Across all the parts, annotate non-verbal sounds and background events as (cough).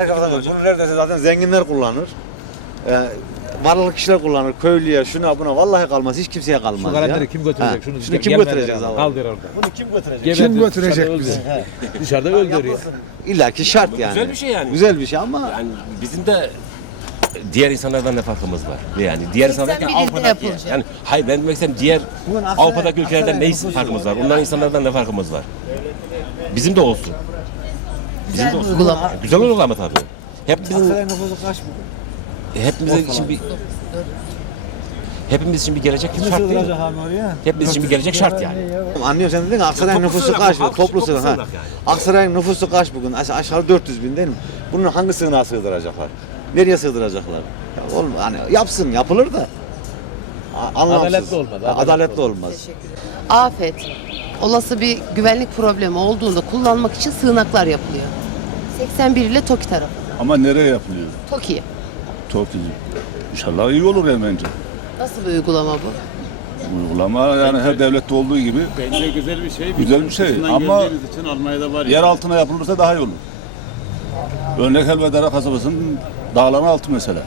Bunu neredeyse zaten zenginler kullanır. Ee, varlıklı kişiler kullanır. Köylüye, şuna buna vallahi kalmaz. Hiç kimseye kalmaz Şu ya. kalenderi kim götürecek? Ha, Şunu, şunu kim götürecek zavallı? Kaldır orada. Bunu kim götürecek? Gebertir, Kim götürecek dışarıda bizi? (laughs) Dışarıda öldürüyor. İlla ki şart yani. güzel bir şey yani. Güzel bir şey ama Yani bizim de diğer insanlardan ne farkımız var? Yani diğer insanlar 81 derken ilde Avrupa'daki. Yani hayır ben demek istedim diğer Avrupa'daki ülkelerden ne farkımız var. var? Onların insanlardan ne farkımız var? Bizim de olsun. Güzel bir uygulama. Güzel uygulama tabii. Hepimizin, Aksaray nüfusu kaç bu? hepimizin için bir hepimiz için bir gelecek şart değil mi? abi oraya? Hepimiz için bir gelecek şart yani. Anlıyor sen dedin ki Aksaray Toplu nüfusu kaç? bu, halk- Toplu sığınak. ha. yani. Aksaray'ın nüfusu kaç bugün? Aşağı, aşağı 400 bin değil mi? Bunu hangi sığınağa sığdıracaklar? Nereye sığdıracaklar? Ya oğlum hani yapsın, yapılır da. Anlamsız. Adaletli olmaz, adaletli Adaletli olmaz. Afet, olası bir güvenlik problemi olduğunda kullanmak için sığınaklar yapılıyor. 81 ile TOKİ tarafı. Ama nereye yapılıyor? TOKİ. Tokici. İnşallah iyi olur ya bence. Nasıl bir uygulama bu? Uygulama yani her devlette olduğu gibi Bence güzel bir şey. Güzel bir şey Dışından ama için Almanya'da var yer altına yapılırsa daha iyi olur. Örnek Helvedere kasabasının dağların altı mesela.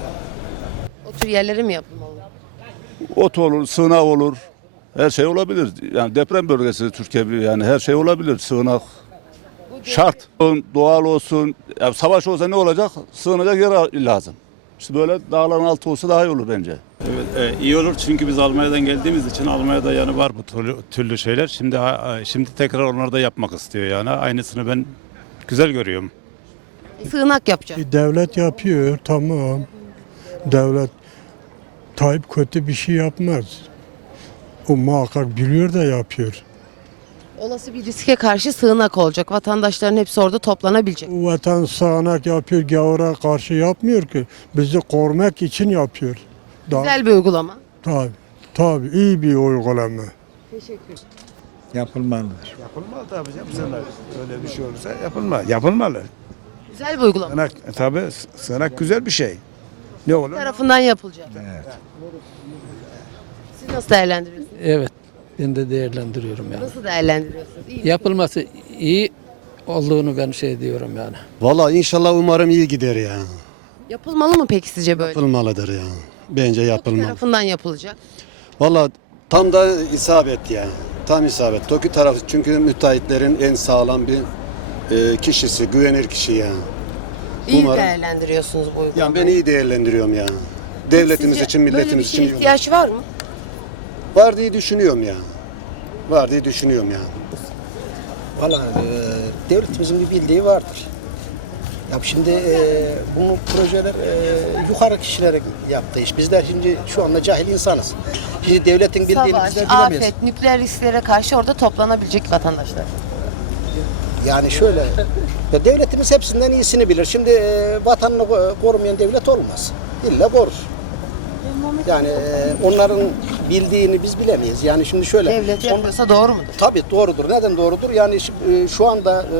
O tür yerlere mi yapılmalı? Ot olur, sığınak olur. Her şey olabilir. Yani deprem bölgesi Türkiye bir- yani her şey olabilir. Sığınak şart. Doğal olsun. Ya savaş olsa ne olacak? Sığınacak yer lazım. İşte böyle dağların altı olsa daha iyi olur bence. Evet, e, iyi olur çünkü biz Almanya'dan geldiğimiz için Almanya'da yani var bu türlü, türlü şeyler. Şimdi ha- şimdi tekrar onlar da yapmak istiyor yani. Aynısını ben güzel görüyorum. Sığınak yapacak. E, Devlet yapıyor tamam. Devlet Tayyip kötü bir şey yapmaz. O muhakkak biliyor da yapıyor. Olası bir riske karşı sığınak olacak. Vatandaşların hepsi orada toplanabilecek. Vatan sağanak yapıyor, gavura karşı yapmıyor ki. Bizi korumak için yapıyor. Da, Güzel bir uygulama. Tabii, tabii iyi bir uygulama. Yapılmalıdır. Yapılmalı tabii canım. Sığınak öyle bir şey olursa yapılmalı. Yapılmalı. Güzel bir uygulama. Sığınak, e, tabii sığınak güzel bir şey. Ne olur? tarafından yapılacak. Evet. Siz nasıl değerlendiriyorsunuz? Evet, ben de değerlendiriyorum yani. Nasıl değerlendiriyorsunuz? İyi mi? Yapılması iyi olduğunu ben şey diyorum yani. Valla inşallah umarım iyi gider ya. Yapılmalı mı peki sizce böyle? Yapılmalıdır ya. Bence TOKİ yapılmalı. tarafından yapılacak. Valla tam da isabet ya. Tam isabet. TOKİ tarafı çünkü müteahhitlerin en sağlam bir e, kişisi, güvenir kişi ya. İyi Umarım. değerlendiriyorsunuz bu uygulamayı. Yani ben iyi değerlendiriyorum ya. Devletimiz Sizce için, milletimiz böyle bir için şeye iyi olur. ihtiyaç var mı? Var diye düşünüyorum ya. Var diye düşünüyorum ya. Valla e, devletimizin bir bildiği vardır. Ya şimdi e, bu projeler e, yukarı kişilere yaptığı iş. Bizler şimdi şu anda cahil insanız. Şimdi devletin bildiğini Savaş, bizler bilemeyiz. afet, nükleer risklere karşı orada toplanabilecek vatandaşlar. Yani şöyle, ya devletimiz hepsinden iyisini bilir. Şimdi e, vatanını ko- korumayan devlet olmaz. İlla korur. Yani e, onların bildiğini biz bilemeyiz. Yani şimdi şöyle. Devlet on- yapıyorsa doğru mudur? Tabii doğrudur. Neden doğrudur? Yani e, şu anda e,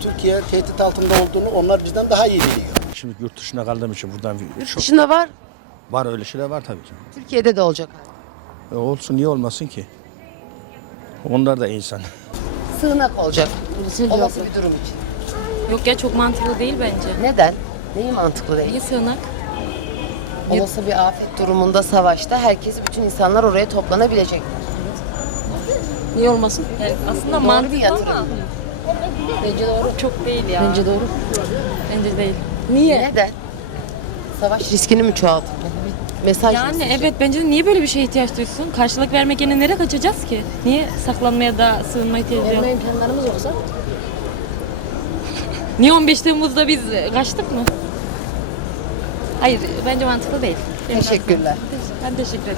Türkiye tehdit altında olduğunu onlar bizden daha iyi biliyor. Şimdi yurt dışına kaldığım için buradan Yurt dışında var, var öyle şeyler var tabii canım. Türkiye'de de olacak. E, olsun niye olmasın ki? Onlar da insan. (laughs) Sığınak olacak. Olası bir durum için. Yok ya çok mantıklı değil bence. Neden? Neyi mantıklı değil? Niye sığınak? Olası bir afet durumunda, savaşta herkes, bütün insanlar oraya toplanabilecek. Niye olmasın? Yani aslında Doğru bir mantıklı yatırım. ama bence doğru. Çok değil ya. Bence doğru. Bence değil. Neden? Savaş riskini mi çoğaltır? Mesaj Yani sizce? evet bence de niye böyle bir şeye ihtiyaç duysun? Karşılık vermek yerine nereye kaçacağız ki? Niye saklanmaya da sığınma ihtiyacı yok? Verme imkanlarımız yoksa Niye 15 Temmuz'da biz kaçtık mı? Hayır bence mantıklı değil. teşekkürler. Ben teşekkür ederim.